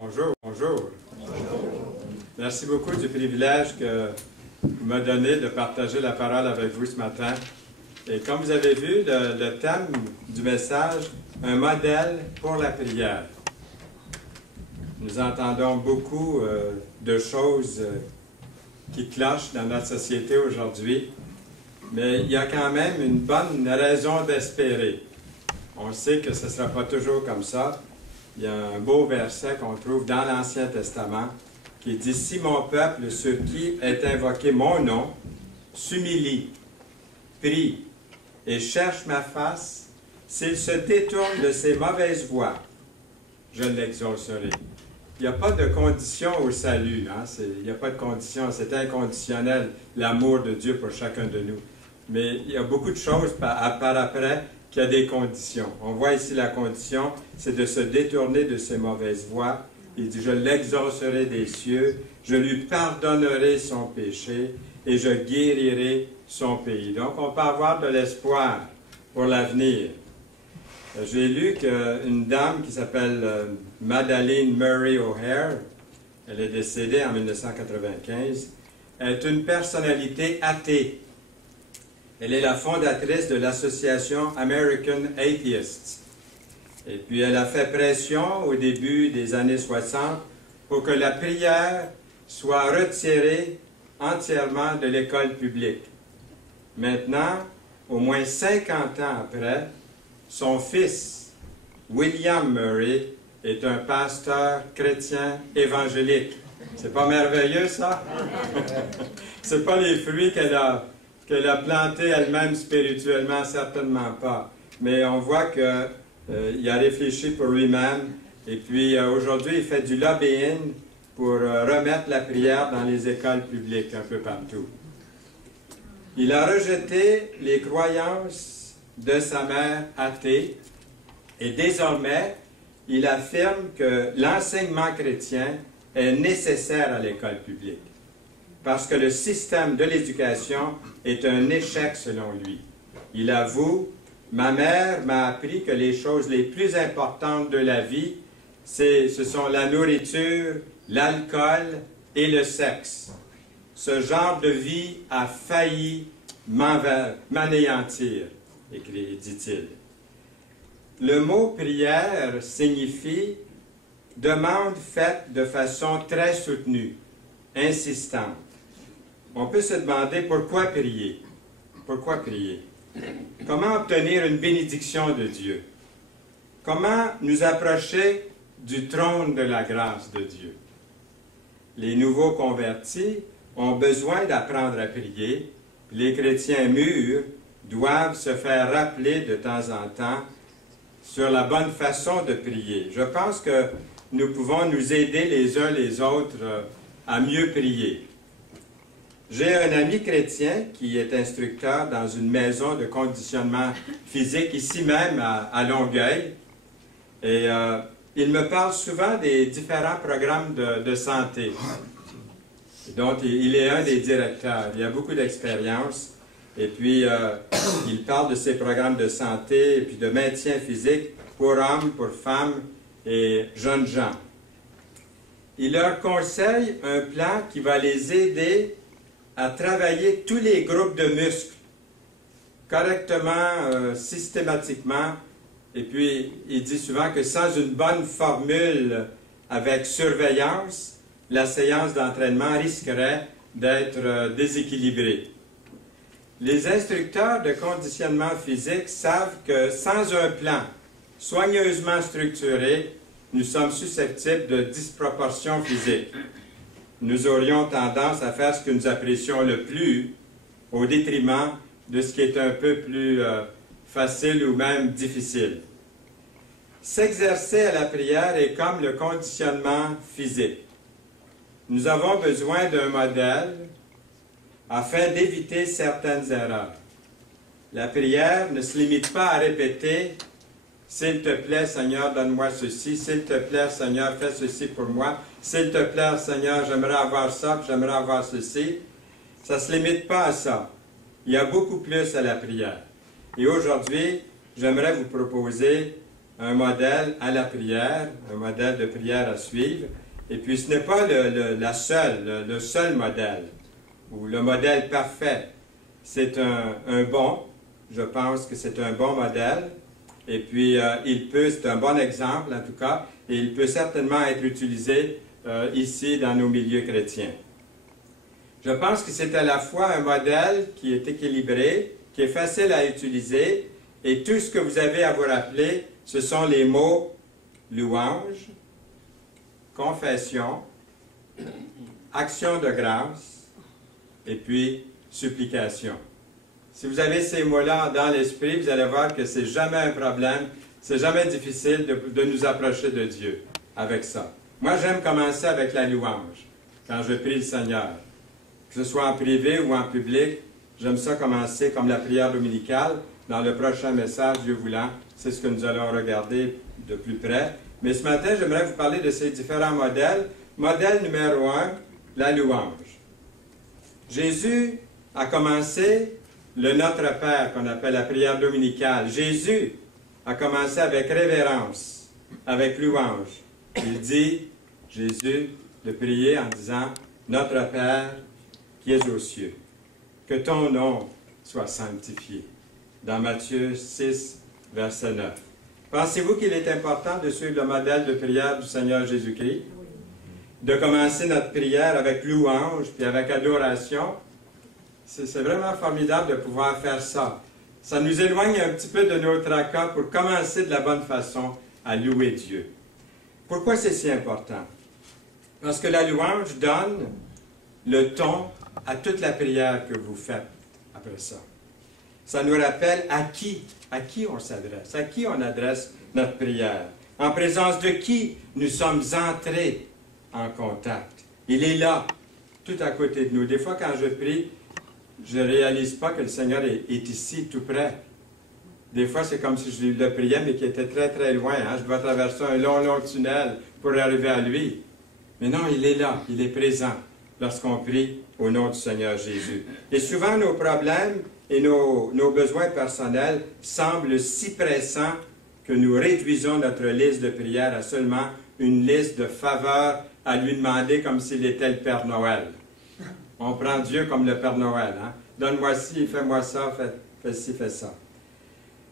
Bonjour, bonjour. Merci beaucoup du privilège que vous m'avez donné de partager la parole avec vous ce matin. Et comme vous avez vu, le thème du message, un modèle pour la prière. Nous entendons beaucoup de choses qui clochent dans notre société aujourd'hui, mais il y a quand même une bonne raison d'espérer. On sait que ce ne sera pas toujours comme ça. Il y a un beau verset qu'on trouve dans l'Ancien Testament qui dit « Si mon peuple, sur qui est invoqué mon nom, s'humilie, prie et cherche ma face, s'il se détourne de ses mauvaises voies, je l'exaucerai. » Il n'y a pas de condition au salut. Hein? Il n'y a pas de condition. C'est inconditionnel, l'amour de Dieu pour chacun de nous. Mais il y a beaucoup de choses par après qu'il y a des conditions. On voit ici la condition, c'est de se détourner de ses mauvaises voies. Il dit, je l'exaucerai des cieux, je lui pardonnerai son péché et je guérirai son pays. Donc, on peut avoir de l'espoir pour l'avenir. J'ai lu qu'une dame qui s'appelle Madeleine Murray O'Hair, elle est décédée en 1995, est une personnalité athée. Elle est la fondatrice de l'association American Atheists. Et puis elle a fait pression au début des années 60 pour que la prière soit retirée entièrement de l'école publique. Maintenant, au moins 50 ans après, son fils, William Murray, est un pasteur chrétien évangélique. C'est pas merveilleux, ça? C'est pas les fruits qu'elle a plantés elle-même spirituellement, certainement pas. Mais on voit qu'il a réfléchi pour lui-même. Et puis, aujourd'hui, il fait du lobbying pour remettre la prière dans les écoles publiques un peu partout. Il a rejeté les croyances de sa mère athée et désormais, il affirme que l'enseignement chrétien est nécessaire à l'école publique parce que le système de l'éducation est un échec selon lui. Il avoue, ma mère m'a appris que les choses les plus importantes de la vie, ce sont la nourriture, l'alcool et le sexe. Ce genre de vie a failli m'anéantir, dit-il. Le mot prière signifie demande faite de façon très soutenue, insistante. On peut se demander pourquoi prier. Pourquoi prier? Comment obtenir une bénédiction de Dieu? Comment nous approcher du trône de la grâce de Dieu? Les nouveaux convertis ont besoin d'apprendre à prier. Les chrétiens mûrs doivent se faire rappeler de temps en temps sur la bonne façon de prier. Je pense que nous pouvons nous aider les uns les autres à mieux prier. J'ai un ami chrétien qui est instructeur dans une maison de conditionnement physique ici même à Longueuil. Et il me parle souvent des différents programmes de santé. Donc, il est un des directeurs. Il a beaucoup d'expérience. Et puis, il parle de ces programmes de santé et puis de maintien physique pour hommes, pour femmes et jeunes gens. Il leur conseille un plan qui va les aider à travailler tous les groupes de muscles correctement, systématiquement. Et puis, il dit souvent que sans une bonne formule avec surveillance, la séance d'entraînement risquerait d'être déséquilibrée. Les instructeurs de conditionnement physique savent que sans un plan soigneusement structuré, nous sommes susceptibles de disproportions physiques. Nous aurions tendance à faire ce que nous apprécions le plus au détriment de ce qui est un peu plus facile ou même difficile. S'exercer à la prière est comme le conditionnement physique. Nous avons besoin d'un modèle afin d'éviter certaines erreurs. La prière ne se limite pas à répéter « S'il te plaît, Seigneur, donne-moi ceci. S'il te plaît, Seigneur, fais ceci pour moi. S'il te plaît, Seigneur, j'aimerais avoir ça, j'aimerais avoir ceci. » Ça ne se limite pas à ça. Il y a beaucoup plus à la prière. Et aujourd'hui, j'aimerais vous proposer un modèle à la prière, un modèle de prière à suivre. Et puis ce n'est pas le seul modèle, ou le modèle parfait. C'est un bon, je pense que c'est un bon modèle. Et puis c'est un bon exemple en tout cas, et il peut certainement être utilisé ici dans nos milieux chrétiens. Je pense que c'est à la fois un modèle qui est équilibré, qui est facile à utiliser, et tout ce que vous avez à vous rappeler, ce sont les mots louange, confession, action de grâce, et puis supplication. Si vous avez ces mots-là dans l'esprit, vous allez voir que c'est jamais un problème, c'est jamais difficile de nous approcher de Dieu avec ça. Moi, j'aime commencer avec la louange, quand je prie le Seigneur. Que ce soit en privé ou en public, j'aime ça commencer comme la prière dominicale. Dans le prochain message, Dieu voulant, c'est ce que nous allons regarder de plus près. Mais ce matin, j'aimerais vous parler de ces différents modèles. Modèle numéro 1, la louange. Jésus a commencé le Notre Père, qu'on appelle la prière dominicale. Jésus a commencé avec révérence, avec louange. Il dit, Jésus, de prier en disant, Notre Père qui es aux cieux, que ton nom soit sanctifié. Dans Matthieu 6, verset 9. Pensez-vous qu'il est important de suivre le modèle de prière du Seigneur Jésus-Christ? De commencer notre prière avec louange, puis avec adoration? C'est vraiment formidable de pouvoir faire ça. Ça nous éloigne un petit peu de nos tracas pour commencer de la bonne façon à louer Dieu. Pourquoi c'est si important? Parce que la louange donne le ton à toute la prière que vous faites après ça. Ça nous rappelle à qui on s'adresse, à qui on adresse notre prière, en présence de qui nous sommes entrés en contact. Il est là, tout à côté de nous. Des fois, quand je prie, je ne réalise pas que le Seigneur est ici, tout près. Des fois, c'est comme si je le priais, mais qu'il était très, très loin. Je dois traverser un long, long tunnel pour arriver à lui. Mais non, il est là, il est présent lorsqu'on prie au nom du Seigneur Jésus. Et souvent, nos problèmes et nos besoins personnels semblent si pressants que nous réduisons notre liste de prières à seulement une liste de faveurs à lui demander comme s'il était le Père Noël. On prend Dieu comme le Père Noël. Hein? Donne-moi ci, fais-moi ça, fais ci, fais ça.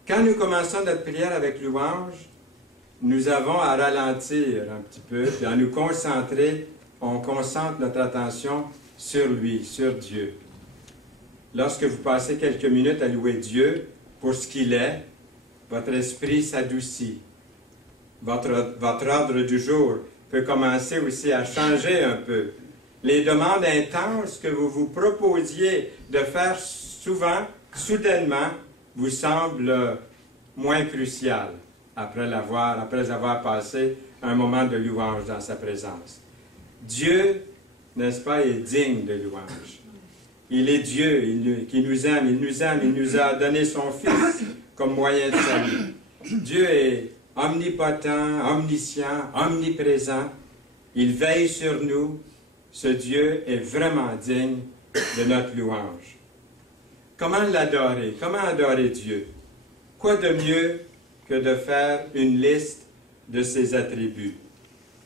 Quand nous commençons notre prière avec louange, nous avons à ralentir un petit peu, puis à nous concentrer. On concentre notre attention sur lui, sur Dieu. Lorsque vous passez quelques minutes à louer Dieu pour ce qu'il est, votre esprit s'adoucit. Votre ordre du jour peut commencer aussi à changer un peu. Les demandes intenses que vous vous proposiez de faire souvent, soudainement, vous semblent moins cruciales après avoir passé un moment de louange dans sa présence. Dieu, n'est-ce pas, est digne de louange. Il est Dieu qui nous aime, il nous a donné son Fils comme moyen de salut. Dieu est omnipotent, omniscient, omniprésent. Il veille sur nous. Ce Dieu est vraiment digne de notre louange. Comment l'adorer? Comment adorer Dieu? Quoi de mieux que de faire une liste de ses attributs?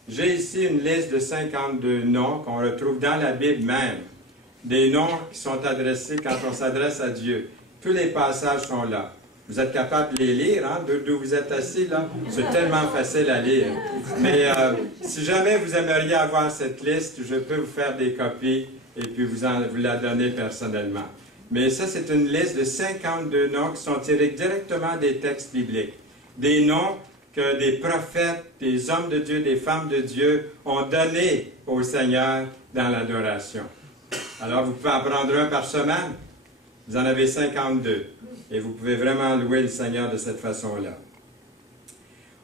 J'ai ici une liste de 52 noms qu'on retrouve dans la Bible même. Des noms qui sont adressés quand on s'adresse à Dieu. Tous les passages sont là. Vous êtes capable de les lire, hein, d'où vous êtes assis, là? C'est tellement facile à lire. Mais si jamais vous aimeriez avoir cette liste, je peux vous faire des copies et puis vous la donner personnellement. Mais ça, c'est une liste de 52 noms qui sont tirés directement des textes bibliques. Des noms que des prophètes, des hommes de Dieu, des femmes de Dieu ont donnés au Seigneur dans l'adoration. Alors, vous pouvez en prendre un par semaine. Vous en avez 52. Et vous pouvez vraiment louer le Seigneur de cette façon-là.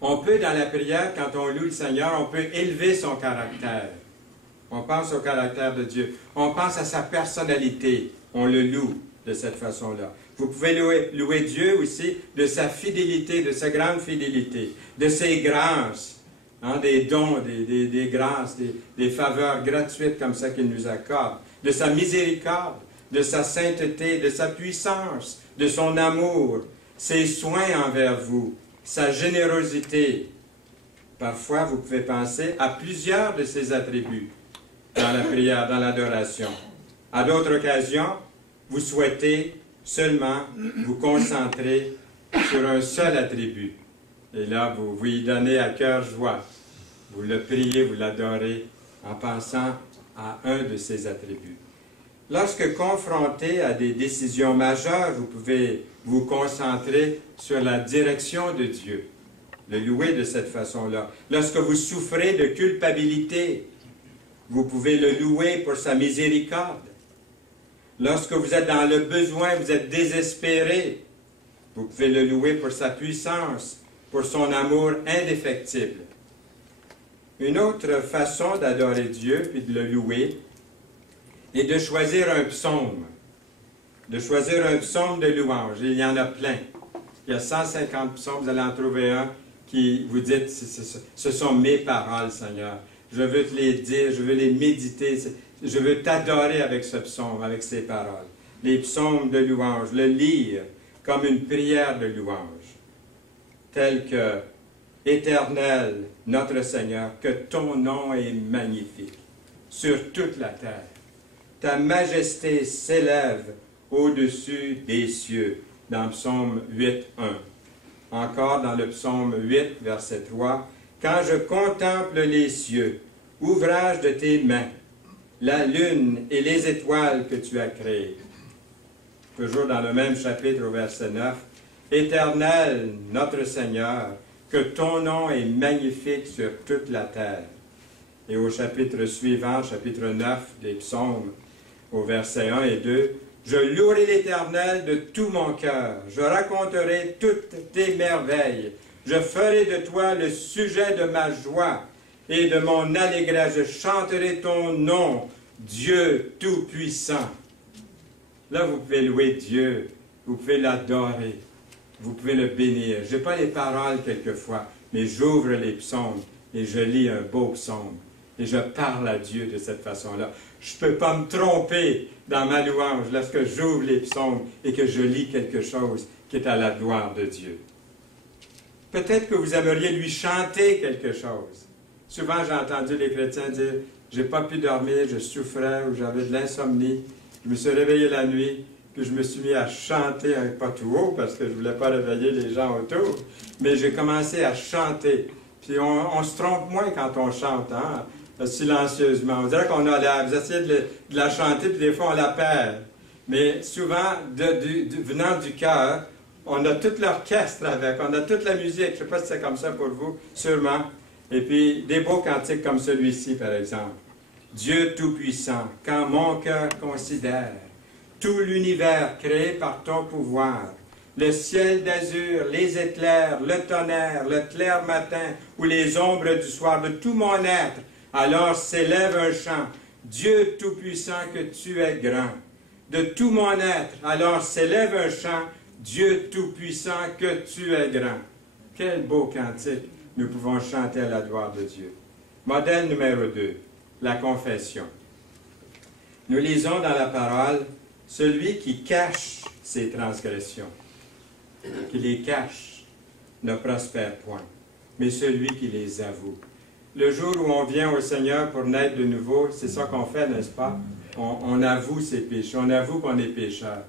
On peut, dans la prière, quand on loue le Seigneur, on peut élever son caractère. On pense au caractère de Dieu. On pense à sa personnalité. On le loue de cette façon-là. Vous pouvez louer Dieu aussi de sa fidélité, de sa grande fidélité, de ses grâces, hein, des dons, des grâces, des faveurs gratuites comme ça qu'il nous accorde, de sa miséricorde, de sa sainteté, de sa puissance, de son amour, ses soins envers vous, sa générosité. Parfois, vous pouvez penser à plusieurs de ses attributs dans la prière, dans l'adoration. À d'autres occasions, vous souhaitez seulement vous concentrer sur un seul attribut. Et là, vous y donnez à cœur joie. Vous le priez, vous l'adorez en pensant à un de ses attributs. Lorsque confronté à des décisions majeures, vous pouvez vous concentrer sur la direction de Dieu, le louer de cette façon-là. Lorsque vous souffrez de culpabilité, vous pouvez le louer pour sa miséricorde. Lorsque vous êtes dans le besoin, vous êtes désespéré, vous pouvez le louer pour sa puissance, pour son amour indéfectible. Une autre façon d'adorer Dieu, puis de le louer, est de choisir un psaume. De choisir un psaume de louange. Et il y en a plein. Il y a 150 psaumes, vous allez en trouver un qui vous dit, ce sont mes paroles, Seigneur. Je veux te les dire, je veux les méditer, je veux t'adorer avec ce psaume, avec ces paroles. Les psaumes de louange, le lire comme une prière de louange, telle que « Éternel, notre Seigneur, que ton nom est magnifique sur toute la terre. Ta majesté s'élève au-dessus des cieux. » Dans Psaume 8, 1. Encore dans le Psaume 8, verset 3. « Quand je contemple les cieux, ouvrage de tes mains, la lune et les étoiles que tu as créées. » Toujours dans le même chapitre au verset 9. « Éternel, notre Seigneur, que ton nom est magnifique sur toute la terre. » Et au chapitre suivant, chapitre 9 des Psaumes, au verset 1 et 2, « Je louerai l'Éternel de tout mon cœur, je raconterai toutes tes merveilles, je ferai de toi le sujet de ma joie et de mon allégresse, je chanterai ton nom, Dieu Tout-Puissant. » Là, vous pouvez louer Dieu, vous pouvez l'adorer, vous pouvez le bénir. Je n'ai pas les paroles quelquefois, mais j'ouvre les psaumes et je lis un beau psaume. Et je parle à Dieu de cette façon-là. Je ne peux pas me tromper dans ma louange lorsque j'ouvre les psaumes et que je lis quelque chose qui est à la gloire de Dieu. Peut-être que vous aimeriez lui chanter quelque chose. Souvent, j'ai entendu les chrétiens dire « J'ai pas pu dormir, je souffrais ou j'avais de l'insomnie. Je me suis réveillé la nuit, puis je me suis mis à chanter, pas tout haut parce que je ne voulais pas réveiller les gens autour, mais j'ai commencé à chanter. Puis on se trompe moins quand on chante, hein? Silencieusement. On dirait qu'on a l'air, vous essayez de la chanter, puis des fois on la perd. Mais souvent, venant du cœur, on a tout l'orchestre avec, on a toute la musique. Je ne sais pas si c'est comme ça pour vous, sûrement. Et puis, des beaux cantiques comme celui-ci, par exemple. Dieu Tout-Puissant, quand mon cœur considère tout l'univers créé par ton pouvoir, le ciel d'azur, les éclairs, le tonnerre, le clair matin ou les ombres du soir, de tout mon être, alors s'élève un chant. Dieu Tout-Puissant, que tu es grand. De tout mon être, alors s'élève un chant. Dieu Tout-Puissant, que tu es grand. Quel beau cantique nous pouvons chanter à la gloire de Dieu. Modèle numéro 2, la confession. Nous lisons dans la parole, celui qui cache ses transgressions, qui les cache, ne prospère point, mais celui qui les avoue. Le jour où on vient au Seigneur pour naître de nouveau, c'est ça qu'on fait, n'est-ce pas? On avoue ses péchés, on avoue qu'on est pécheur,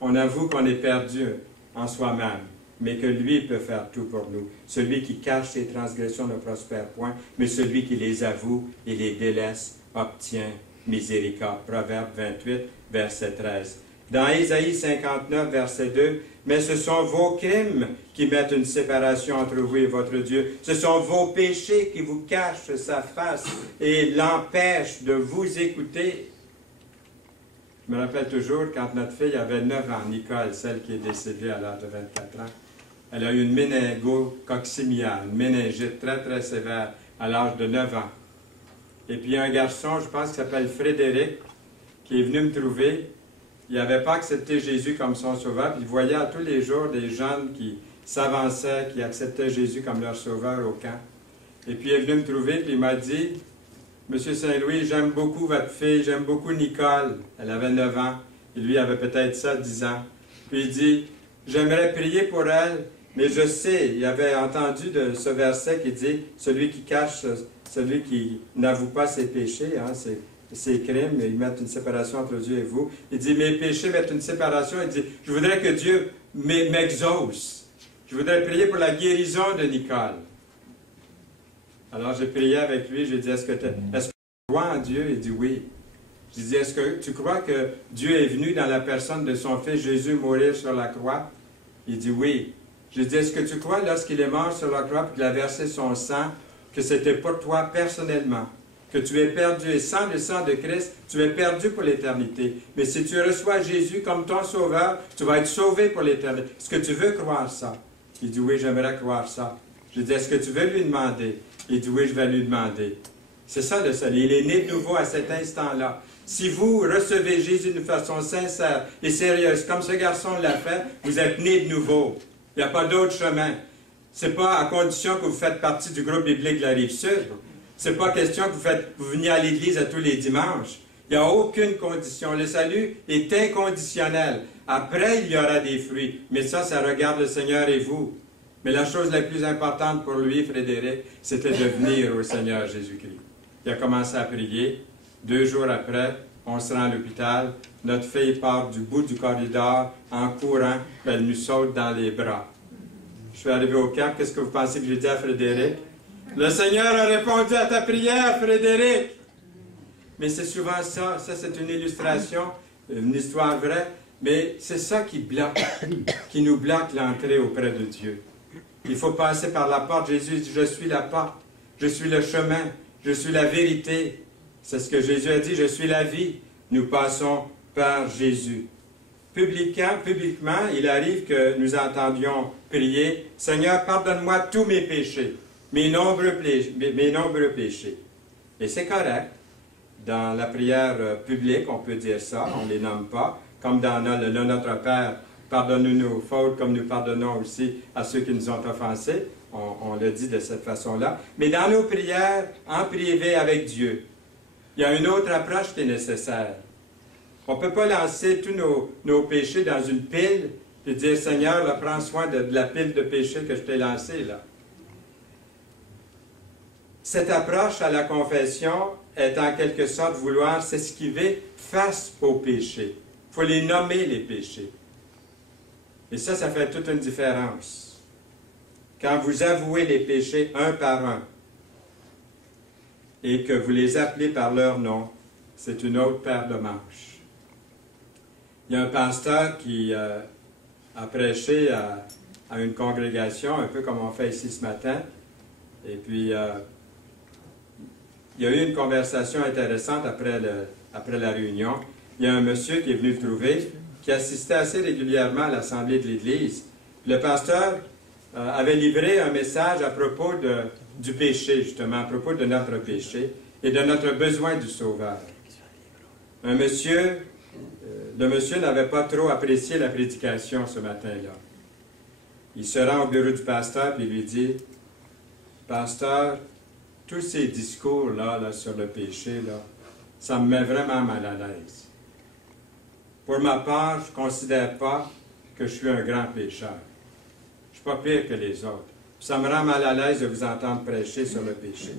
on avoue qu'on est perdu en soi-même, mais que lui peut faire tout pour nous. Celui qui cache ses transgressions ne prospère point, mais celui qui les avoue et les délaisse obtient miséricorde. Proverbe 28, verset 13. Dans Ésaïe 59, verset 2, « Mais ce sont vos crimes qui mettent une séparation entre vous et votre Dieu. Ce sont vos péchés qui vous cachent sa face et l'empêchent de vous écouter. » Je me rappelle toujours quand notre fille avait 9 ans, Nicole, celle qui est décédée à l'âge de 24 ans. Elle a eu une méningo-coccymiale, une méningite très très sévère à l'âge de 9 ans. Et puis un garçon, je pense, qui s'appelle Frédéric, qui est venu me trouver. Il n'avait pas accepté Jésus comme son sauveur, puis il voyait à tous les jours des jeunes qui s'avançaient, qui acceptaient Jésus comme leur sauveur au camp. Et puis il est venu me trouver, puis il m'a dit, « Monsieur Saint-Louis, j'aime beaucoup votre fille, j'aime beaucoup Nicole. » Elle avait 9 ans, et lui avait peut-être ça, 10 ans. Puis il dit, « J'aimerais prier pour elle, Mais je sais, il avait entendu de ce verset qui dit, celui qui cache, celui qui n'avoue pas ses péchés, hein, ses crimes, ils mettent une séparation entre Dieu et vous. Il dit, mes péchés mettent une séparation. Il dit, je voudrais que Dieu m'exauce. Je voudrais prier pour la guérison de Nicole. Alors j'ai prié avec lui, j'ai dit, est-ce que tu crois en Dieu? Il dit oui. J'ai dit, est-ce que tu crois que Dieu est venu dans la personne de son Fils Jésus mourir sur la croix? Il dit oui. J'ai dit, est-ce que tu crois lorsqu'il est mort sur la croix et qu'il a versé son sang, que c'était pour toi personnellement, que tu es perdu et sans le sang de Christ, tu es perdu pour l'éternité. Mais si tu reçois Jésus comme ton sauveur, tu vas être sauvé pour l'éternité. Est-ce que tu veux croire ça? Il dit oui, j'aimerais croire ça. J'ai dit, est-ce que tu veux lui demander? Il dit oui, je vais lui demander. C'est ça le salut. Il est né de nouveau à cet instant-là. Si vous recevez Jésus d'une façon sincère et sérieuse, comme ce garçon l'a fait, vous êtes né de nouveau. Il n'y a pas d'autre chemin. Ce n'est pas à condition que vous faites partie du groupe biblique de la Rive-Sud. Ce n'est pas question que vous veniez à l'église à tous les dimanches. Il n'y a aucune condition. Le salut est inconditionnel. Après, il y aura des fruits. Mais ça regarde le Seigneur et vous. Mais la chose la plus importante pour lui, Frédéric, c'était de venir au Seigneur Jésus-Christ. Il a commencé à prier. 2 jours après, on se rend à l'hôpital. Notre fille part du bout du corridor en courant. Elle nous saute dans les bras. Je suis arrivé au camp. Qu'est-ce que vous pensez que j'ai dit à Frédéric? Le Seigneur a répondu à ta prière, Frédéric! Mais c'est souvent ça. Ça, c'est une illustration, une histoire vraie. Mais c'est ça qui bloque, qui nous bloque l'entrée auprès de Dieu. Il faut passer par la porte. Jésus dit, je suis la porte, je suis le chemin, je suis la vérité. C'est ce que Jésus a dit, je suis la vie. Nous passons par Jésus. Publiquement, il arrive que nous entendions prier, « Seigneur, pardonne-moi tous mes péchés, mes nombreux péchés. » Et c'est correct. Dans la prière publique, on peut dire ça, on ne les nomme pas. Comme dans le Notre Père, pardonne-nous nos fautes comme nous pardonnons aussi à ceux qui nous ont offensés. On le dit de cette façon-là. Mais dans nos prières, en privé avec Dieu, il y a une autre approche qui est nécessaire. On ne peut pas lancer tous nos péchés dans une pile et dire, Seigneur, là, prends soin de la pile de péchés que je t'ai lancée là. Cette approche à la confession est en quelque sorte vouloir s'esquiver face aux péchés. Il faut les nommer, les péchés. Et ça fait toute une différence. Quand vous avouez les péchés un par un et que vous les appelez par leur nom, c'est une autre paire de manches. Il y a un pasteur qui a prêché à une congrégation, un peu comme on fait ici ce matin, et puis il y a eu une conversation intéressante après la réunion. Il y a un monsieur qui est venu le trouver, qui assistait assez régulièrement à l'assemblée de l'Église. Le pasteur avait livré un message à propos du péché, justement, à propos de notre péché et de notre besoin du Sauveur. Le monsieur n'avait pas trop apprécié la prédication ce matin-là. Il se rend au bureau du pasteur et lui dit, « Pasteur, tous ces discours-là sur le péché, ça me met vraiment mal à l'aise. Pour ma part, je ne considère pas que je suis un grand pécheur. Je ne suis pas pire que les autres. Ça me rend mal à l'aise de vous entendre prêcher sur le péché. »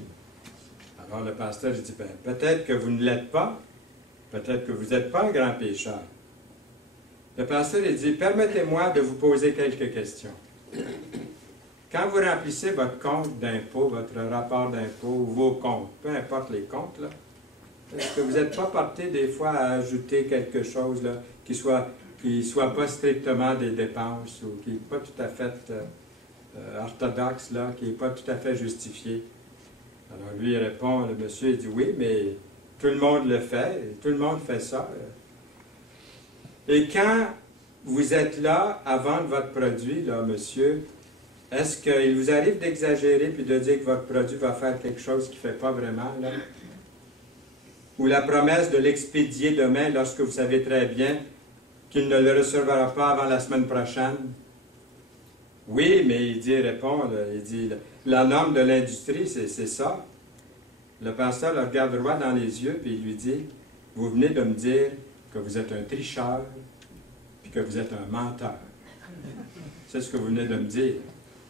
Alors le pasteur dit, « Peut-être que vous ne l'êtes pas, peut-être que vous n'êtes pas un grand pécheur. » Le pasteur dit, « Permettez-moi de vous poser quelques questions. Quand vous remplissez votre compte d'impôt, votre rapport d'impôt, ou vos comptes, peu importe les comptes, est-ce que vous n'êtes pas porté des fois à ajouter quelque chose là, qui soit pas strictement des dépenses ou qui n'est pas tout à fait orthodoxe, là, qui n'est pas tout à fait justifié? » Alors lui, il répond, le monsieur, il dit, « Oui, mais tout le monde le fait, tout le monde fait ça. » Et quand vous êtes là à vendre votre produit, là, monsieur, est-ce qu'il vous arrive d'exagérer puis de dire que votre produit va faire quelque chose qui ne fait pas vraiment, là? Ou la promesse de l'expédier demain lorsque vous savez très bien qu'il ne le recevra pas avant la semaine prochaine? Oui, mais il répond, il dit, la norme de l'industrie, c'est ça. Le pasteur le regarde droit dans les yeux puis il lui dit, vous venez de me dire que vous êtes un tricheur puis que vous êtes un menteur. C'est ce que vous venez de me dire.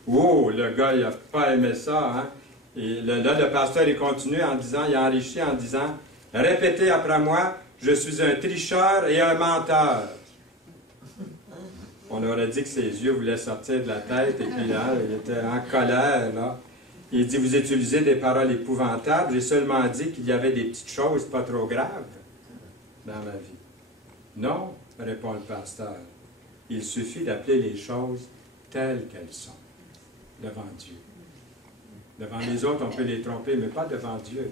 Oh, le gars, il n'a pas aimé ça, hein? Et là, le pasteur, il continue en disant, il a enrichi en disant, « Répétez après moi, je suis un tricheur et un menteur. » On aurait dit que ses yeux voulaient sortir de la tête, et puis là, il était en colère, là. Il dit, vous utilisez des paroles épouvantables, j'ai seulement dit qu'il y avait des petites choses pas trop graves dans ma vie. Non, répond le pasteur, il suffit d'appeler les choses telles qu'elles sont, devant Dieu. Devant les autres, on peut les tromper, mais pas devant Dieu.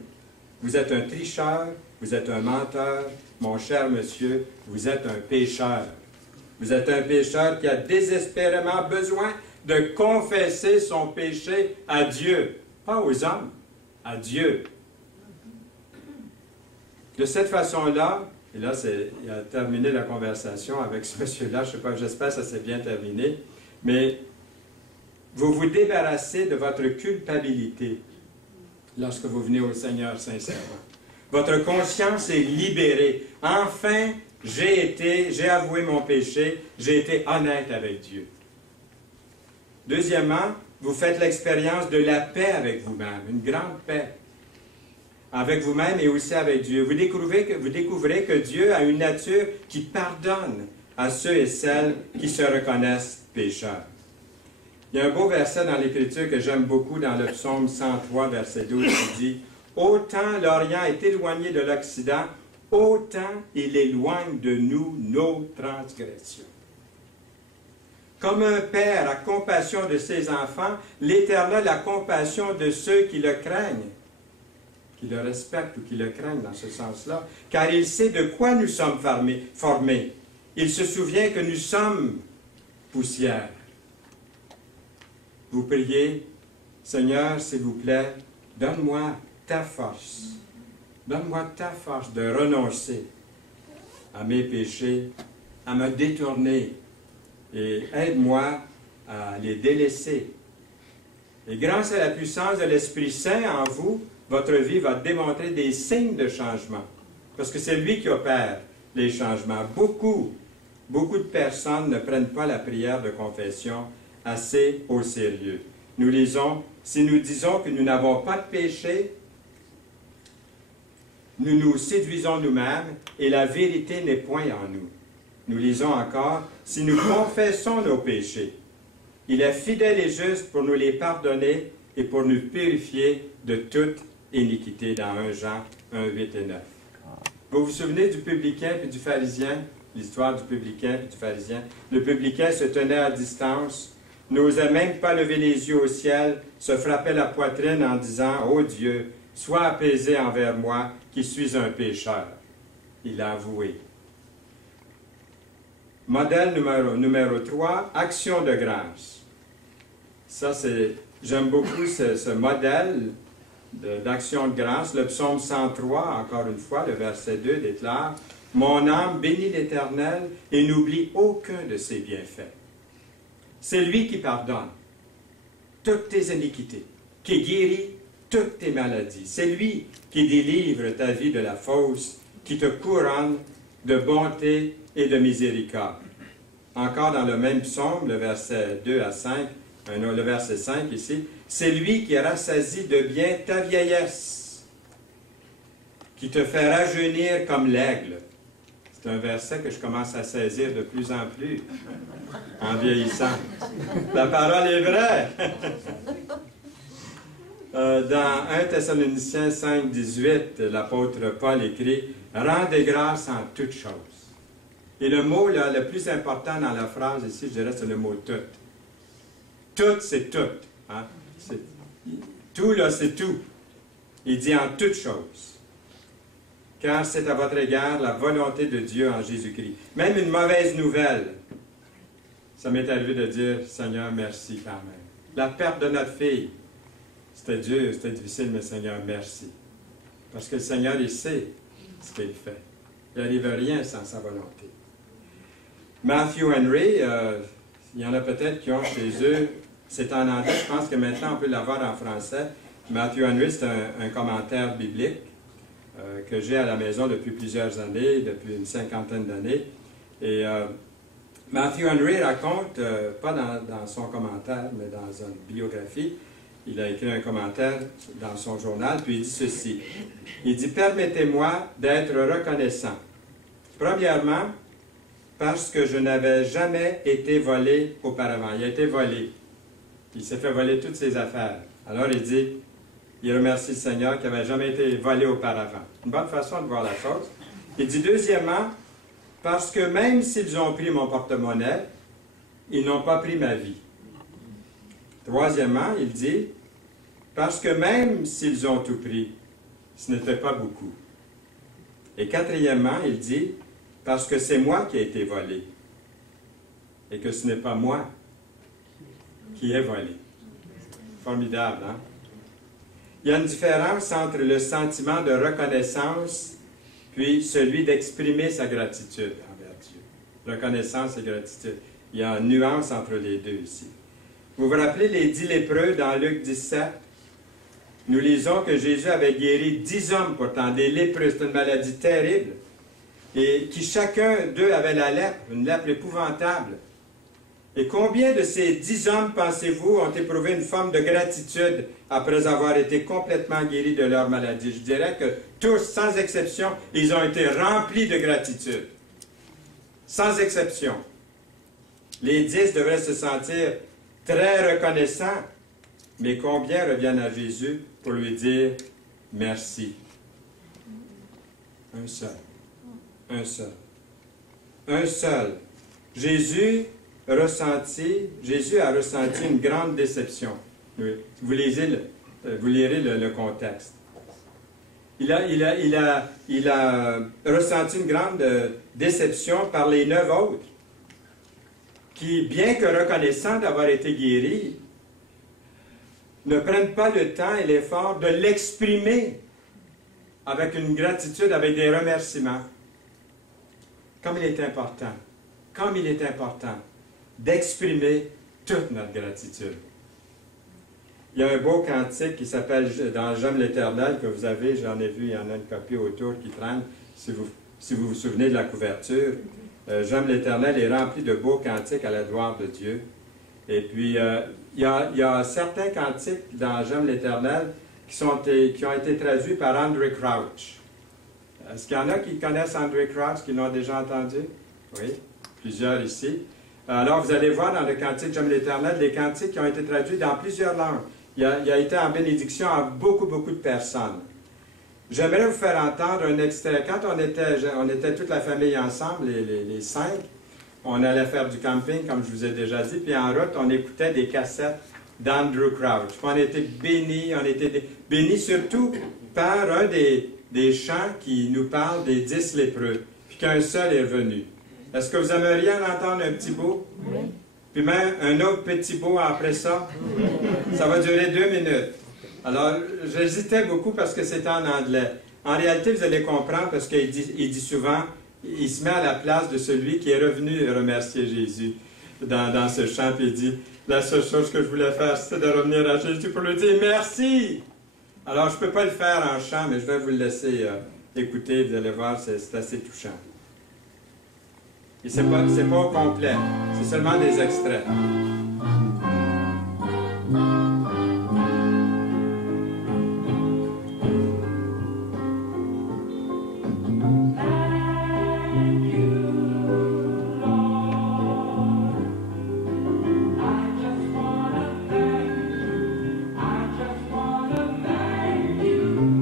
Vous êtes un tricheur, vous êtes un menteur, mon cher monsieur, vous êtes un pécheur. Vous êtes un pécheur qui a désespérément besoin de confesser son péché à Dieu, pas aux hommes, à Dieu. De cette façon-là, et là, il a terminé la conversation avec ce monsieur-là, je sais pas, j'espère que ça s'est bien terminé, mais vous vous débarrassez de votre culpabilité lorsque vous venez au Seigneur sincèrement. Votre conscience est libérée. Enfin, j'ai avoué mon péché, j'ai été honnête avec Dieu. Deuxièmement, vous faites l'expérience de la paix avec vous-même, une grande paix avec vous-même et aussi avec Dieu. Vous découvrez que Dieu a une nature qui pardonne à ceux et celles qui se reconnaissent pécheurs. Il y a un beau verset dans l'Écriture que j'aime beaucoup dans le psaume 103, verset 12, qui dit « Autant l'Orient est éloigné de l'Occident, autant il éloigne de nous nos transgressions. » Comme un père a compassion de ses enfants, l'Éternel a compassion de ceux qui le craignent, qui le respectent ou qui le craignent dans ce sens-là, car il sait de quoi nous sommes formés. Il se souvient que nous sommes poussière. Vous priez, Seigneur, s'il vous plaît, donne-moi ta force. Donne-moi ta force de renoncer à mes péchés, à me détourner et aide-moi à les délaisser. Et grâce à la puissance de l'Esprit Saint en vous, votre vie va démontrer des signes de changement. Parce que c'est lui qui opère les changements. Beaucoup de personnes ne prennent pas la prière de confession assez au sérieux. Nous lisons, si nous disons que nous n'avons pas de péché, nous nous séduisons nous-mêmes et la vérité n'est point en nous. Nous lisons encore, si nous confessons nos péchés, il est fidèle et juste pour nous les pardonner et pour nous purifier de toute iniquité dans 1 Jean 1, 8 et 9. Vous vous souvenez du publicain et du pharisien? L'histoire du publicain et du pharisien. Le publicain se tenait à distance, n'osait même pas lever les yeux au ciel, se frappait la poitrine en disant « Ô Dieu, sois apaisé envers moi, qui suis un pécheur. » Il l'a avoué. Modèle numéro 3, action de grâce. Ça, j'aime beaucoup ce modèle d'action de grâce. Le psaume 103, encore une fois, le verset 2 déclare « Mon âme bénit l'Éternel et n'oublie aucun de ses bienfaits. » C'est lui qui pardonne toutes tes iniquités, qui guérit toutes tes maladies. C'est lui qui délivre ta vie de la fausse, qui te couronne de bonté et de miséricorde. Encore dans le même psaume, le verset 2 à 5, le verset 5 ici, c'est lui qui rassasie de bien ta vieillesse, qui te fait rajeunir comme l'aigle. C'est un verset que je commence à saisir de plus en plus en vieillissant. La parole est vraie. Dans 1 Thessaloniciens 5, 18, l'apôtre Paul écrit « Rendez grâce en toutes choses ». Et le mot là, le plus important dans la phrase ici, je dirais, c'est le mot « tout ». Tout, c'est tout. Hein? Tout, là, c'est tout. Il dit « en toutes choses ». Car c'est à votre égard la volonté de Dieu en Jésus-Christ. Même une mauvaise nouvelle, ça m'est arrivé de dire « Seigneur, merci quand même ». La perte de notre fille, c'était dur, c'était difficile, mais Seigneur, merci. Parce que le Seigneur, il sait ce qu'il fait. Il n'arrive rien sans sa volonté. Matthew Henry, il y en a peut-être qui ont chez eux, c'est en anglais, je pense que maintenant on peut l'avoir en français. Matthew Henry, c'est un commentaire biblique que j'ai à la maison depuis plusieurs années, depuis une cinquantaine d'années. Et Matthew Henry raconte, pas dans son commentaire, mais dans une biographie, il a écrit un commentaire dans son journal, puis il dit ceci. Il dit, « Permettez-moi d'être reconnaissant. Premièrement, parce que je n'avais jamais été volé auparavant. » Il a été volé. Il s'est fait voler toutes ses affaires. Alors il dit, il remercie le Seigneur qui n'avait jamais été volé auparavant. Une bonne façon de voir la chose. Il dit, deuxièmement, parce que même s'ils ont pris mon porte-monnaie, ils n'ont pas pris ma vie. Troisièmement, il dit, parce que même s'ils ont tout pris, ce n'était pas beaucoup. Et quatrièmement, il dit, parce que c'est moi qui ai été volé, et que ce n'est pas moi qui ai volé. Formidable, hein? Il y a une différence entre le sentiment de reconnaissance puis celui d'exprimer sa gratitude envers Dieu. Reconnaissance et gratitude. Il y a une nuance entre les deux ici. Vous vous rappelez les 10 lépreux dans Luc 17? Nous lisons que Jésus avait guéri 10 hommes pourtant, des lépreux. C'est une maladie terrible. Et qui chacun d'eux avait la lèpre, une lèpre épouvantable. Et combien de ces 10 hommes, pensez-vous, ont éprouvé une forme de gratitude après avoir été complètement guéris de leur maladie? Je dirais que tous, sans exception, ils ont été remplis de gratitude. Sans exception. Les 10 devraient se sentir très reconnaissants, mais combien reviennent à Jésus pour lui dire merci? Un seul. Un seul. Un seul. Jésus a ressenti une grande déception. Vous lirez le contexte. Il a ressenti une grande déception par les 9 autres, qui, bien que reconnaissants d'avoir été guéris, ne prennent pas le temps et l'effort de l'exprimer avec une gratitude, avec des remerciements. Comme il est important d'exprimer toute notre gratitude. Il y a un beau cantique qui s'appelle « Dans J'aime l'Éternel » que vous avez, j'en ai vu, il y en a une copie autour qui traîne, si vous vous souvenez de la couverture. J'aime l'Éternel est rempli de beaux cantiques à la gloire de Dieu. Et puis, il y a certains cantiques dans J'aime l'Éternel qui ont été traduits par André Crouch. Est-ce qu'il y en a qui connaissent André Crouch, qui l'ont déjà entendu? Oui, plusieurs ici. Alors, vous allez voir dans le cantique J'aime l'Éternel, des cantiques qui ont été traduits dans plusieurs langues. Il a été en bénédiction à beaucoup de personnes. J'aimerais vous faire entendre un extrait. Quand on était toute la famille ensemble, les 5, on allait faire du camping, comme je vous ai déjà dit, puis en route, on écoutait des cassettes d'Andrew Crouch. Puis on était bénis surtout par un des chants qui nous parle des 10 lépreux, puis qu'un seul est revenu. Est-ce que vous aimeriez en entendre un petit bout? Oui. Puis même un autre petit bout après ça? Oui. Ça va durer 2 minutes. Alors, j'hésitais beaucoup parce que c'était en anglais. En réalité, vous allez comprendre parce qu'il dit souvent, il se met à la place de celui qui est revenu remercier Jésus dans ce chant, puis il dit, la seule chose que je voulais faire, c'était de revenir à Jésus pour lui dire merci. Alors, je ne peux pas le faire en chant, mais je vais vous le laisser écouter, vous allez voir, c'est assez touchant. Et c'est pas au complet, c'est seulement des extraits. I just want to take a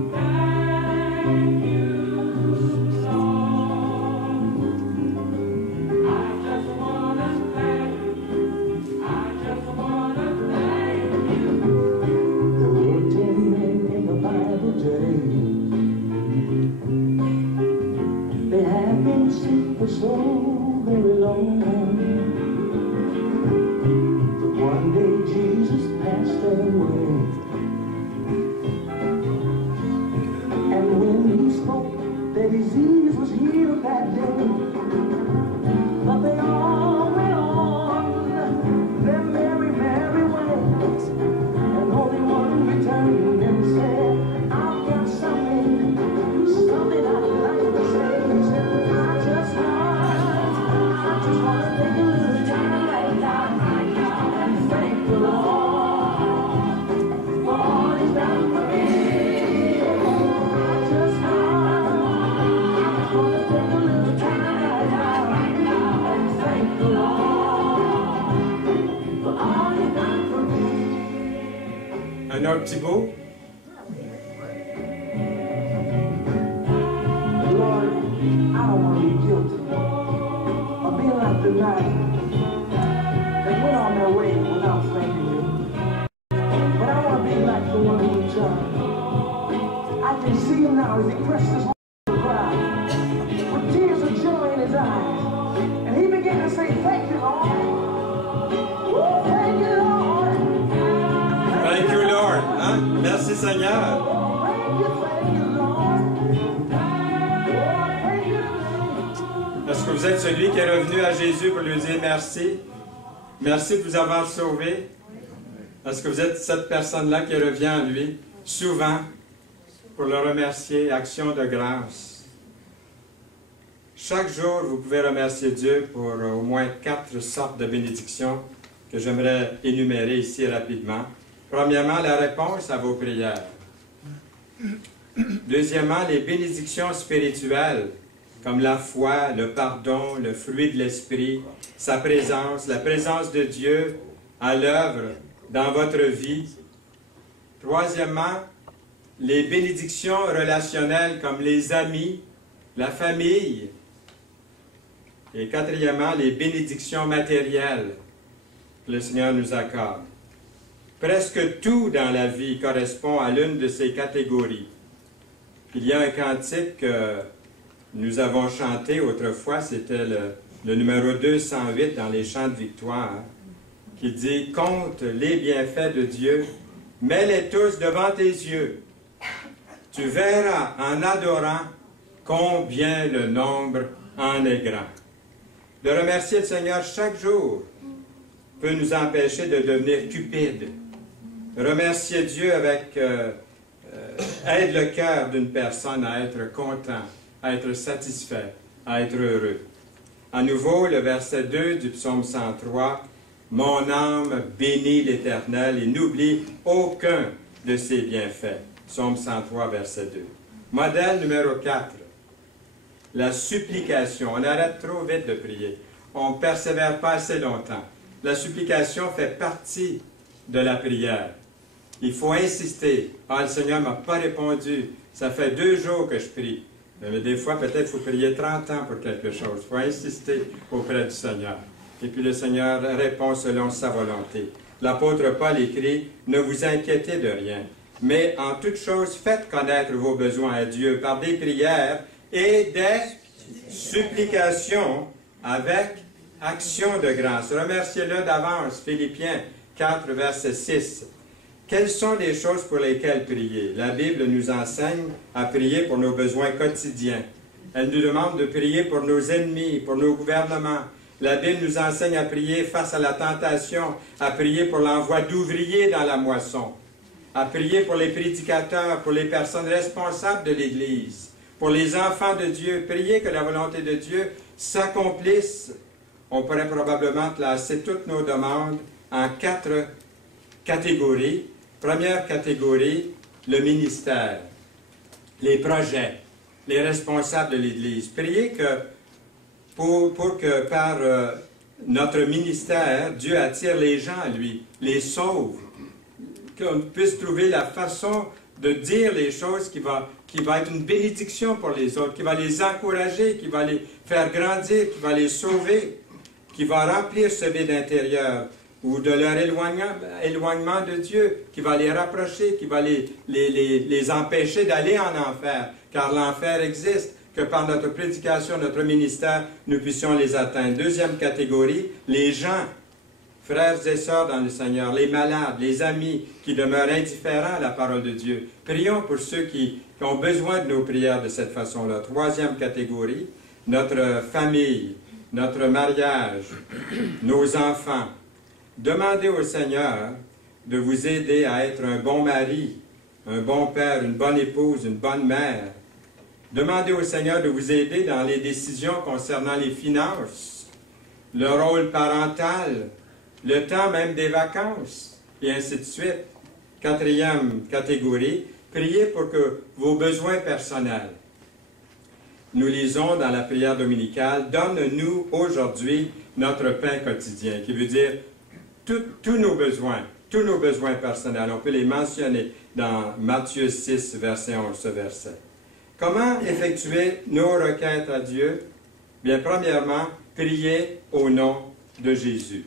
un autre petit bout? Lord, I don't want to be guilty of being like the night that went on their way without thanking you. But I want to be like the one who returned. I can see him now as he pressed his heart to the ground with tears of joy in his eyes. And he began to say, thank you, Lord. Woo, thank you, Lord. Thank you, Lord. Hein? Merci, Seigneur. Thank you, Lord. Thank you. Est-ce que vous êtes celui qui est revenu à Jésus pour lui dire merci? Merci de vous avoir sauvé. Est-ce que vous êtes cette personne-là qui revient à lui souvent pour le remercier, action de grâce? Chaque jour, vous pouvez remercier Dieu pour au moins 4 sortes de bénédictions que j'aimerais énumérer ici rapidement. Premièrement, la réponse à vos prières. Deuxièmement, les bénédictions spirituelles, comme la foi, le pardon, le fruit de l'esprit, sa présence, la présence de Dieu à l'œuvre dans votre vie. Troisièmement, les bénédictions relationnelles comme les amis, la famille. Et quatrièmement, les bénédictions matérielles que le Seigneur nous accorde. Presque tout dans la vie correspond à l'une de ces catégories. Il y a un cantique que nous avons chanté autrefois, c'était le numéro 208 dans les chants de victoire, qui dit « Compte les bienfaits de Dieu, mets-les tous devant tes yeux. Tu verras en adorant combien le nombre en est grand. » De remercier le Seigneur chaque jour peut nous empêcher de devenir cupides. Remercier Dieu avec aide le cœur d'une personne à être content, à être satisfait, à être heureux. À nouveau, le verset 2 du psaume 103, « Mon âme bénit l'Éternel et n'oublie aucun de ses bienfaits. » Psaume 103, verset 2. Modèle numéro 4. La supplication. On arrête trop vite de prier. On ne persévère pas assez longtemps. La supplication fait partie de la prière. Il faut insister. « Ah, le Seigneur ne m'a pas répondu. Ça fait 2 jours que je prie. » Mais des fois, peut-être, il faut prier 30 ans pour quelque chose. Il faut insister auprès du Seigneur. Et puis le Seigneur répond selon sa volonté. L'apôtre Paul écrit, « Ne vous inquiétez de rien, mais en toute chose, faites connaître vos besoins à Dieu par des prières et des supplications avec action de grâce. » Remerciez-le d'avance. Philippiens 4, verset 6. Quelles sont les choses pour lesquelles prier? La Bible nous enseigne à prier pour nos besoins quotidiens. Elle nous demande de prier pour nos ennemis, pour nos gouvernements. La Bible nous enseigne à prier face à la tentation, à prier pour l'envoi d'ouvriers dans la moisson, à prier pour les prédicateurs, pour les personnes responsables de l'Église, pour les enfants de Dieu. Prier que la volonté de Dieu s'accomplisse. On pourrait probablement classer toutes nos demandes en 4 catégories. Première catégorie, le ministère, les projets, les responsables de l'Église. Priez que pour que par notre ministère, Dieu attire les gens à lui, les sauve, qu'on puisse trouver la façon de dire les choses qui va être une bénédiction pour les autres, qui va les encourager, qui va les faire grandir, qui va les sauver, qui va remplir ce vide intérieur ou de leur éloignement de Dieu, qui va les rapprocher, qui va les empêcher d'aller en enfer, car l'enfer existe, que par notre prédication, notre ministère, nous puissions les atteindre. Deuxième catégorie, les gens, frères et sœurs dans le Seigneur, les malades, les amis qui demeurent indifférents à la parole de Dieu. Prions pour ceux qui ont besoin de nos prières de cette façon-là. Troisième catégorie, notre famille, notre mariage, nos enfants. Demandez au Seigneur de vous aider à être un bon mari, un bon père, une bonne épouse, une bonne mère. Demandez au Seigneur de vous aider dans les décisions concernant les finances, le rôle parental, le temps même des vacances, et ainsi de suite. Quatrième catégorie, priez pour que vos besoins personnels. Nous lisons dans la prière dominicale, « Donne-nous aujourd'hui notre pain quotidien », qui veut dire tous nos besoins, tous nos besoins personnels. On peut les mentionner dans Matthieu 6, verset 11, ce verset. Comment effectuer nos requêtes à Dieu? Bien, premièrement, prier au nom de Jésus.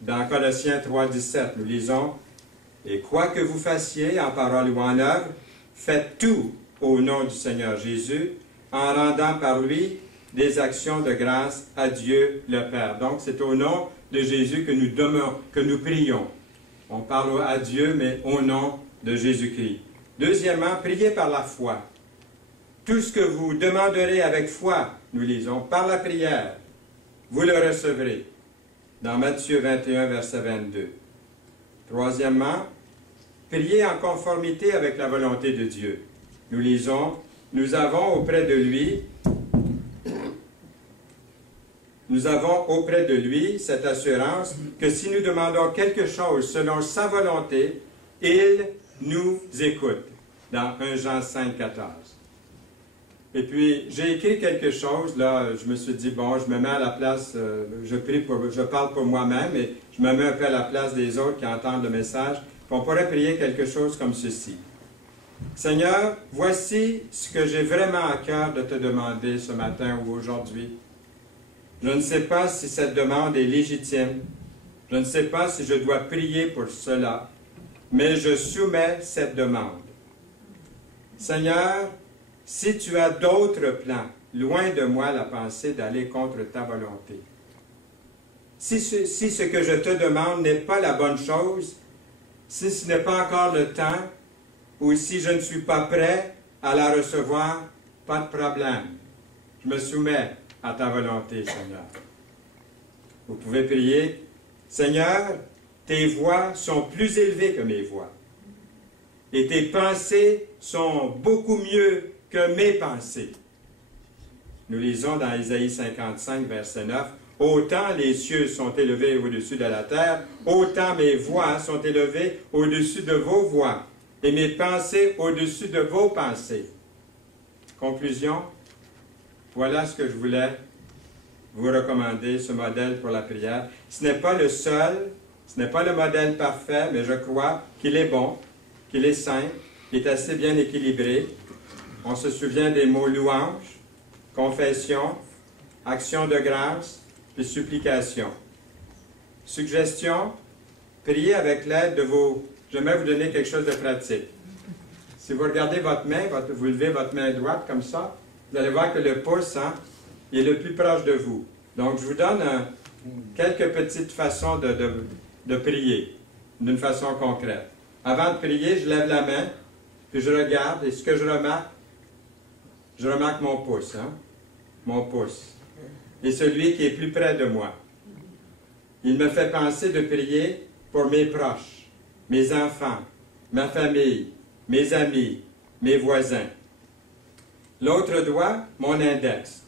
Dans Colossiens 3, 17, nous lisons « Et quoi que vous fassiez en parole ou en œuvre, faites tout au nom du Seigneur Jésus, en rendant par lui des actions de grâce à Dieu le Père. » Donc, c'est au nom de Jésus que nous prions. On parle à Dieu, mais au nom de Jésus-Christ. Deuxièmement, priez par la foi. Tout ce que vous demanderez avec foi, nous lisons, par la prière, vous le recevrez. Dans Matthieu 21, verset 22. Troisièmement, priez en conformité avec la volonté de Dieu. Nous lisons, nous avons auprès de lui cette assurance que si nous demandons quelque chose selon sa volonté, il nous écoute. Dans 1 Jean 5, 14. Et puis, j'ai écrit quelque chose, là, je me suis dit, bon, je me mets à la place, je parle pour moi-même, et je me mets un peu à la place des autres qui entendent le message. On pourrait prier quelque chose comme ceci. Seigneur, voici ce que j'ai vraiment à cœur de te demander ce matin ou aujourd'hui. Je ne sais pas si cette demande est légitime. Je ne sais pas si je dois prier pour cela, mais je soumets cette demande. Seigneur, si tu as d'autres plans, loin de moi la pensée d'aller contre ta volonté. Si ce que je te demande n'est pas la bonne chose, si ce n'est pas encore le temps, ou si je ne suis pas prêt à la recevoir, pas de problème. Je me soumets à ta volonté, Seigneur. Vous pouvez prier, Seigneur, tes voies sont plus élevées que mes voies. Et tes pensées sont beaucoup mieux que mes pensées. Nous lisons dans Isaïe 55, verset 9, « Autant les cieux sont élevés au-dessus de la terre, autant mes voix sont élevées au-dessus de vos voix, et mes pensées au-dessus de vos pensées. » Conclusion, voilà ce que je voulais vous recommander, ce modèle pour la prière. Ce n'est pas le seul, ce n'est pas le modèle parfait, mais je crois qu'il est bon, qu'il est simple, qu'il est assez bien équilibré. On se souvient des mots louange, confession, action de grâce, puis supplication. Suggestion, priez avec l'aide de vos... J'aimerais vous donner quelque chose de pratique. Si vous regardez votre main, vous levez votre main droite comme ça, vous allez voir que le pouce est le plus proche de vous. Donc, je vous donne quelques petites façons de prier, d'une façon concrète. Avant de prier, je lève la main, puis je regarde, et ce que je remarque mon pouce, mon pouce, et celui qui est plus près de moi. Il me fait penser de prier pour mes proches, mes enfants, ma famille, mes amis, mes voisins. L'autre doigt, mon index,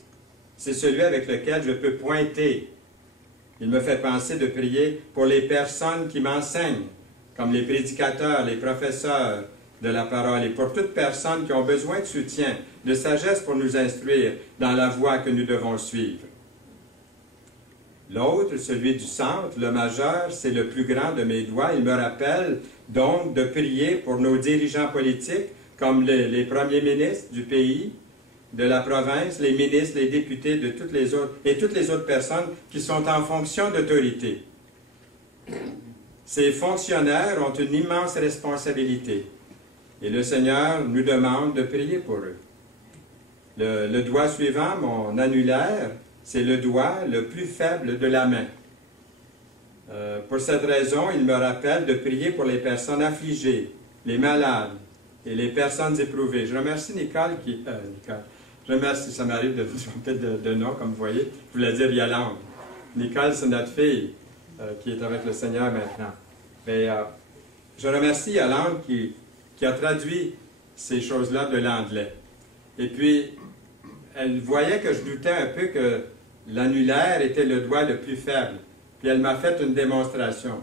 c'est celui avec lequel je peux pointer. Il me fait penser de prier pour les personnes qui m'enseignent, comme les prédicateurs, les professeurs de la parole, et pour toute personne qui ont besoin de soutien, de sagesse pour nous instruire dans la voie que nous devons suivre. L'autre, celui du centre, le majeur, c'est le plus grand de mes doigts. Il me rappelle donc de prier pour nos dirigeants politiques, comme les premiers ministres du pays, de la province, les ministres, les députés, de toutes les autres personnes qui sont en fonction d'autorité. Ces fonctionnaires ont une immense responsabilité. Et le Seigneur nous demande de prier pour eux. Le doigt suivant, mon annulaire, c'est le doigt le plus faible de la main. Pour cette raison, il me rappelle de prier pour les personnes affligées, les malades et les personnes éprouvées. Je remercie Nicole qui... je remercie, ça m'arrive de tromper de nom, comme vous voyez. Je voulais dire Yolande. Nicole, c'est notre fille qui est avec le Seigneur maintenant. Mais je remercie Yolande qui a traduit ces choses-là de l'anglais. Et puis, elle voyait que je doutais un peu que l'annulaire était le doigt le plus faible. Puis elle m'a fait une démonstration.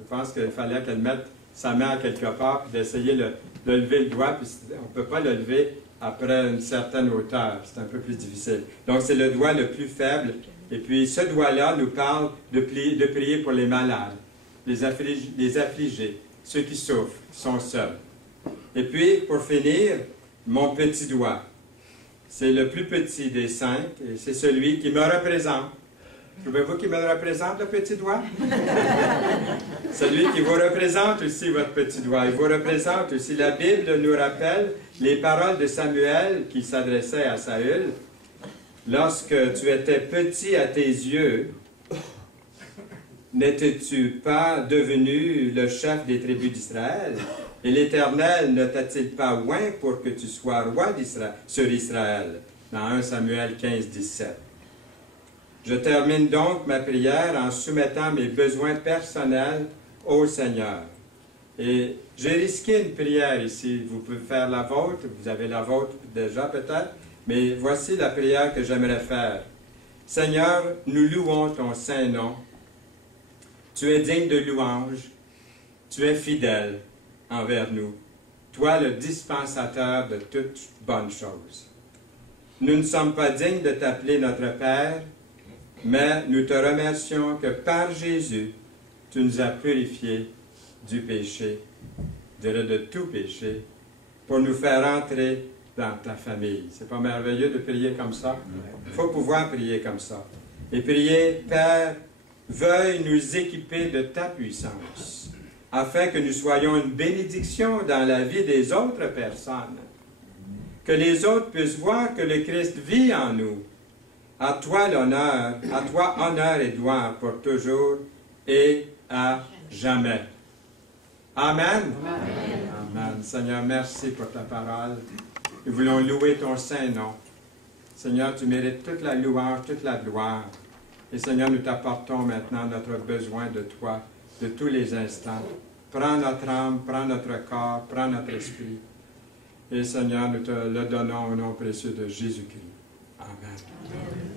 Je pense qu'il fallait qu'elle mette sa main à quelque part, puis d'essayer de lever le doigt, puis on ne peut pas le lever après une certaine hauteur. C'est un peu plus difficile. Donc, c'est le doigt le plus faible. Et puis, ce doigt-là nous parle de prier pour les malades. les affligés, ceux qui souffrent, sont seuls. Et puis, pour finir, mon petit doigt. C'est le plus petit des 5 et c'est celui qui me représente. Trouvez-vous qu'il me représente, le petit doigt? Celui qui vous représente aussi, votre petit doigt. Il vous représente aussi. La Bible nous rappelle les paroles de Samuel qui s'adressait à Saül. Lorsque tu étais petit à tes yeux, n'étais-tu pas devenu le chef des tribus d'Israël? Et l'Éternel ne t'a-t-il pas oint pour que tu sois roi sur Israël? Dans 1 Samuel 15, 17. Je termine donc ma prière en soumettant mes besoins personnels au Seigneur. Et j'ai risqué une prière ici. Vous pouvez faire la vôtre, vous avez la vôtre déjà peut-être, mais voici la prière que j'aimerais faire. Seigneur, nous louons ton saint nom. Tu es digne de louange. Tu es fidèle envers nous. Toi, le dispensateur de toutes bonnes choses. Nous ne sommes pas dignes de t'appeler notre Père, mais nous te remercions que par Jésus, tu nous as purifiés du péché, de tout péché, pour nous faire entrer dans ta famille. C'est pas merveilleux de prier comme ça? Il faut pouvoir prier comme ça. Et prier, Père, veuille nous équiper de ta puissance, afin que nous soyons une bénédiction dans la vie des autres personnes. Que les autres puissent voir que le Christ vit en nous. À toi l'honneur, à toi honneur et gloire pour toujours et à jamais. Amen. Amen. Amen. Seigneur, merci pour ta parole. Nous voulons louer ton saint nom. Seigneur, tu mérites toute la louange, toute la gloire. Et Seigneur, nous t'apportons maintenant notre besoin de toi, de tous les instants. Prends notre âme, prends notre corps, prends notre esprit. Et Seigneur, nous te le donnons au nom précieux de Jésus-Christ. Amen. Amen.